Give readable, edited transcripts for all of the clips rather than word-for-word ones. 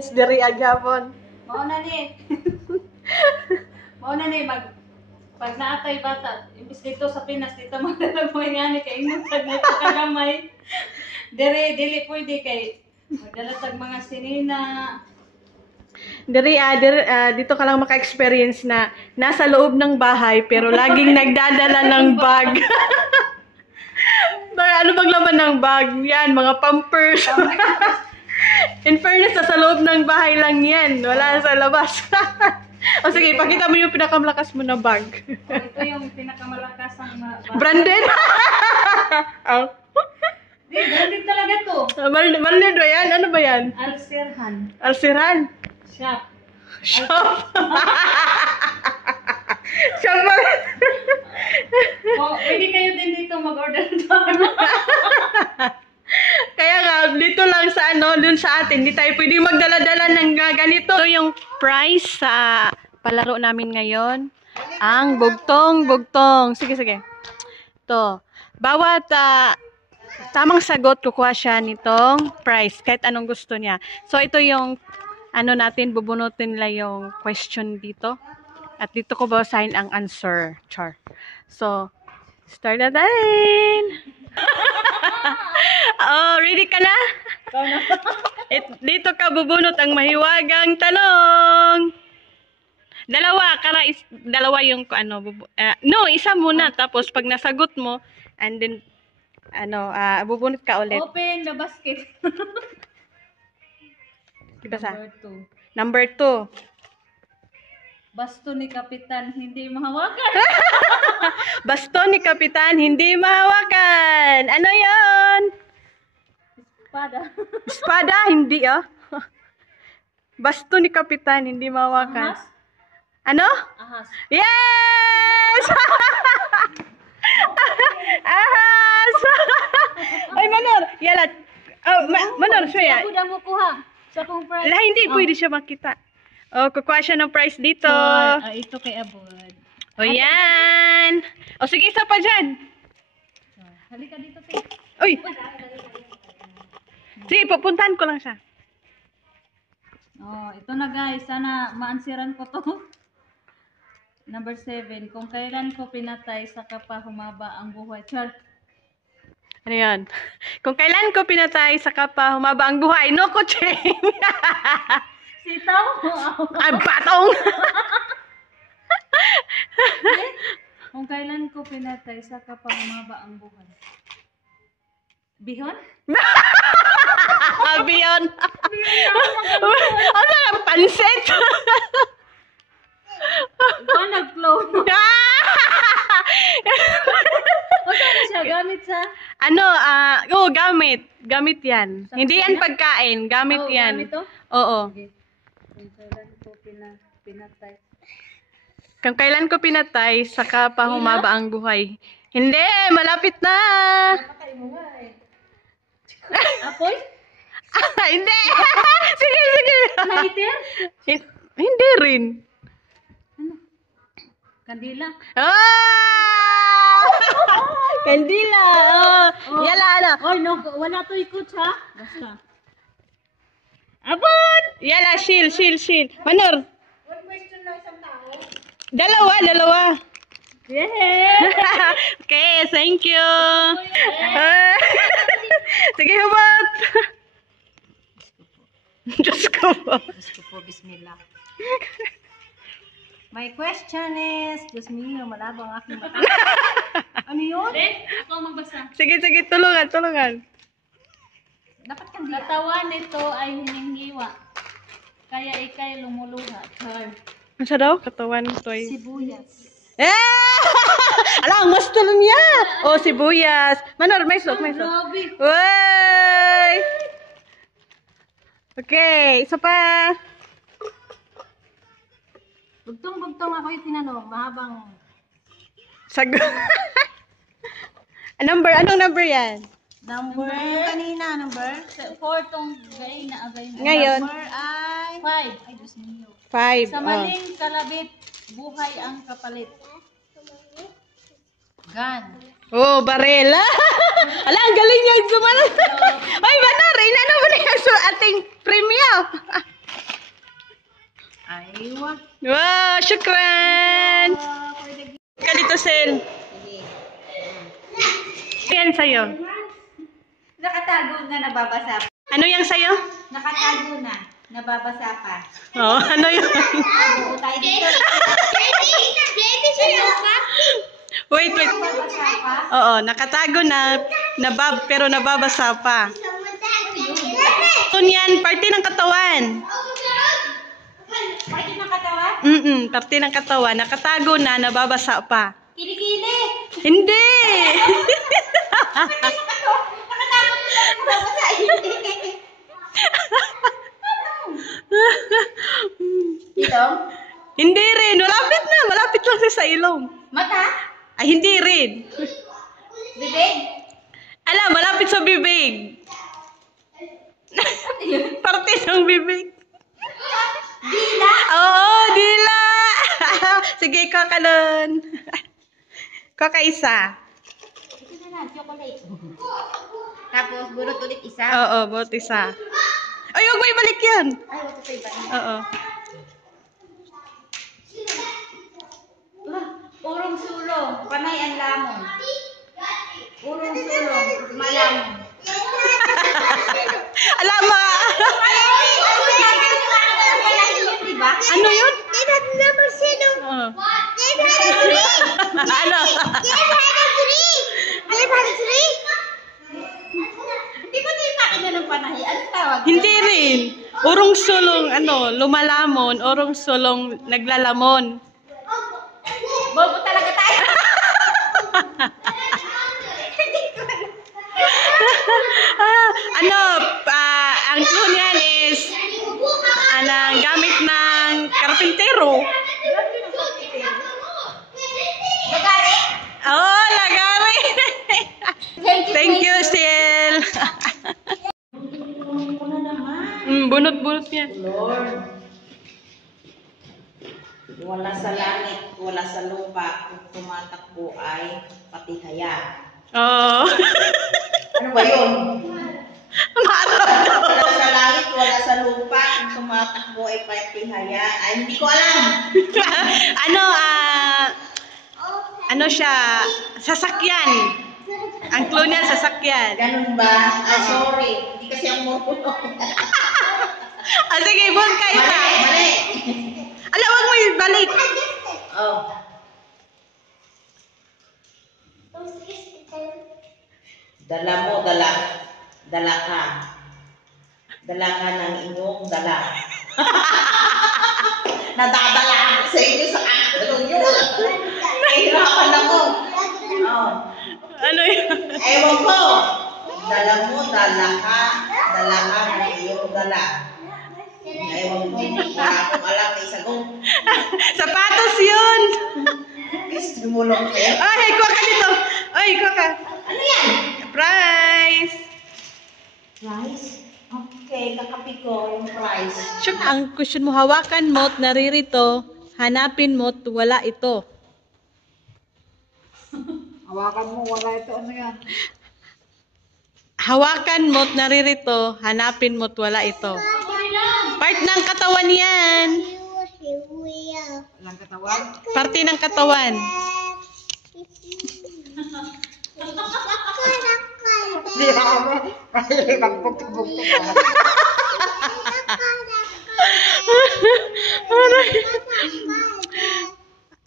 Diri agyapon. Mauna ni. Mauna ni pag naatay bata, imbis dito sa Pinas dito magdalamoy nga ni kay imong tag na kagamay. Dili pwede kay magdala tag mga sinina. Diri, dito ka lang maka-experience na nasa loob ng bahay pero laging nagdadala ng bag. Ano bang laman ng bag? Yan, mga pampers. In fairness, sa loob ng bahay lang yan. Wala sa labas. O sige, pakita mo yung pinakamalakas mo na bag. Ito yung pinakamalakas ang bag. Branded? Oh. Di, branded talaga to. Branded ba yan? Ano ba yan? Alserhan. Alsiran? Shop. Shop. Shop ba? Oh, pwede kayo din dito mag-order doon. Kaya nga, dito lang sa dun sa atin, hindi tayo pwedeng magdala-dala ng ganito. Ito yung price sa palaro namin ngayon. Ang bugtong. Sige. Ito. Bawat tamang sagot, kukuha siya nitong price, kahit anong gusto niya. So, ito yung natin, bubunutin nila yung question dito. At dito ko basahin ang answer. Char. So, start na tayo. Oh, ready ka na? Dito ka bubunot ang mahiwagang tanong. Dalawa yung no, isa muna tapos pag nasagot mo and then bubunot ka ulit. Open the basket. Diba sa? Number 2. Number 2. Basto ni Kapitan hindi mahawakan. Baston ni Kapitan hindi mahawakan. Ano 'yon? Espada. Espada hindi Baston ni Kapitan hindi mahawakan. Ahas? Ano? Ahas. Yes! Ahas! Ay, Manor. Yala. Manor, siya. Ako mo kuha. Sa kong price. Hindi pwede siya makita. Kukuha siya ng price dito. Ito kay Abod. Yan. Sige, isa pa dyan. Halika dito, te. Uy. Sige, pupuntahan ko lang siya. Ito na guys. Sana maansiran ko to. Number 7. Kung kailan ko pinatay, saka pa humaba ang buhay. Char. Ano yan? Kung kailan ko pinatay, saka pa humaba ang buhay. No, kuching. Sitaw? Ay, batong! Kung kailan ko pinatay, saka pa humaba ang buhay. Bihon? Abiyon! Ano lang, pansit? Ito nag-clone. O saan siya? Gamit sa? Gamit. Gamit yan. Hindi yan pagkain. Gamit yan. Gamit to? Oo. Okay. Kung kailan ko pinatay. Kung kailan ko pinatay, saka pa humaba ang buhay. Hindi! Malapit na! Napakay mo nga eh. Apoy? Hindi! Sige! Lighter? Hindi rin. Ano? Kandila? Kandila! Yala, No, wala to ikot ha? Basta. Abot! Yala, shield. Manor! One question lang isang tao. Dalawa. Yeah! Okay, thank you. Sige, hubot. Diyos ko po. Bismillah. My question is, Diyos mio, malabo ang aking mata. Ano yun? Ako magbasa. Sige, tulungan. Dapat kandila. Katawan nito ay hininghiwa. Kaya ikay lumuluha. Char. Ano siya daw? Katawan toy. Sibuyas. Ala, ang gusto niya. Sibuyas. Manor, may sok. Grabe. Uy! Okay, isa pa. Bugtong ako yung tinanong. Mahabang. Anong number yan? Number. Yung kanina, number? 4 tong gay na agay. Ngayon. Number ay 5. Ay, Diyos mio. 5. Sa maling kalabit, buhay ang kapalit. Gun. Barela. Ala, ang galing niya sumalat. Ay, Manor, inano mo na yung ating premium. Iwa. Wow, syukran! Ka dito, Sel. Yan sa'yo. Nakatago na, nababasa pa. Ano yung sa'yo? Nakatago na, nababasa pa. Oh, ano yun? Tago tayo dito. Wait. Nababasa pa. Oo, nakatago na, pero nababasa pa. Ito yan, parte ng katawan. Bakit nakatawan? Parte ng katawan. Nakatago na, nababasa pa. Kilikili. Hindi! Nakatago na, nababasa. Ito? Hindi rin. Malapit na. Malapit lang siya sa ilong. Mata? Ay, hindi rin. Bibig? Ala, malapit sa bibig. Parte ng bibig. Dila? Oo, dila. Sige, kakalon. Kakaisa. Ito na lang, chocolate. Tapos, burot ulit isa. Oo, bot isa. Ay, huwag mo ibalik yan. Ay, wala sa iba. Oo. Urong sulong, panay ang lamon. Urong sulong, malamon. Alam mo. Diba? Ano yun? Oo. Ano? Hindi ko din makina ng panahi. Ano tawag? Hindi rin. Urong sulong, lumalamon. Urong sulong, naglalamon. Bobo talaga tayo. Ang clue niyan is, gamit ng karpintero. Bagari. Oh, lagari. Thank you, Sil. Bunot-bunot yan. Lord, wala sa langit, wala sa lupa, kung tumatakbo ay patihaya. Oh. Ano ba yun? Marap daw. Wala sa langit, wala sa lupa, kung tumatakbo ay patihaya. Ay, hindi ko alam. Ano siya? Sasakyan. Ang clue niyan, sasakyan. Ganun ba? Ah, sorry. Hindi kasi ang murunong. Sige, buwan ka isa. Mali. Ala, wag mo ibalik. Oh. Dala mo, dala ka. Dala ka ng inyong dala. Nadadala ako sa inyo sa ano yun. Nahihirapan ako. Oh. Ano yun? Ewan ko. Dala mo, dala ka ng iyong dala. Ewan ko, wala akong alam na isagong. Sapatos yun. Sumulong kayo. Ay, kuha ka dito. Ay, kuha ka. Ano yan? Prize. Price? Okay, kakapi ko yung price. Sure. Ang question mo, hawakan mo't naririto, hanapin mo't wala ito. Hawakan mo, wala ito. Ano yan? Hawakan mo't naririto, hanapin mo't wala ito. Part ng katawan yan. Walang katawan? Parte ng katawan. Hindi ako. Kasi magpuktok-buktok ako.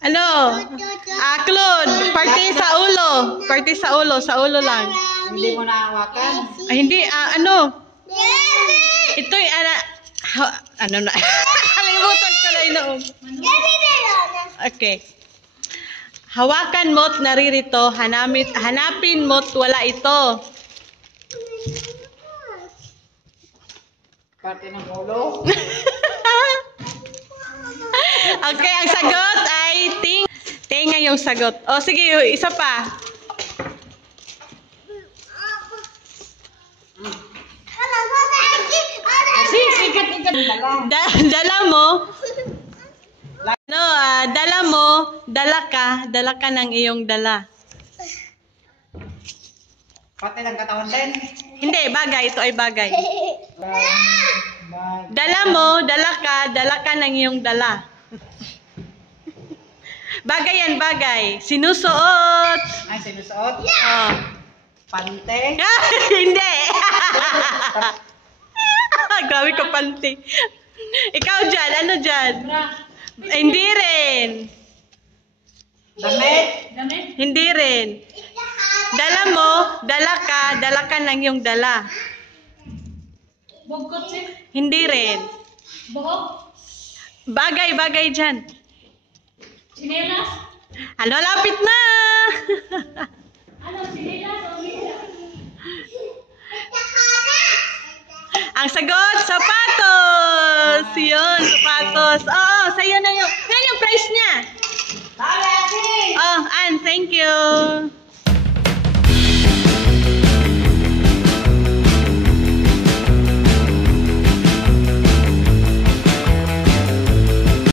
Ano? Claude, parte sa ulo. Parte sa ulo. Sa ulo lang. Hindi mo nahawakan? Ay, hindi. Ito'y, ano na? Kalimutan ko na inoom. Okay. Hawakan mo't naririto, hanapin mo't wala ito. Parte ng ulo? Okay, ang sagot ay tinga yung sagot. O, sige, isa pa. Dala mo. Dala ka ng iyong dala. Parte ng katawan din? Hindi, bagay. Ito ay bagay. Dala mo, dala ka ng iyong dala. Bagay yan, bagay. Sinusuot. Ay, sinusuot? Oh. Pante? Hindi. Grabe ka, panty. Ikaw dyan, ano dyan? Bra. Hindi rin. Damit? Damit. Hindi rin. Dala mo, dala ka ng iyong dala. Bugkot siya. Hindi rin. Buhok. Bagay dyan. Sinelas. Ano, lapit na. Ano, sinelas o misa? Ang sagot, sapatos. Yun, sapatos. Oo, sa'yo na yun. Yan yung price niya. Tama, Ate! Oh, Ann, thank you.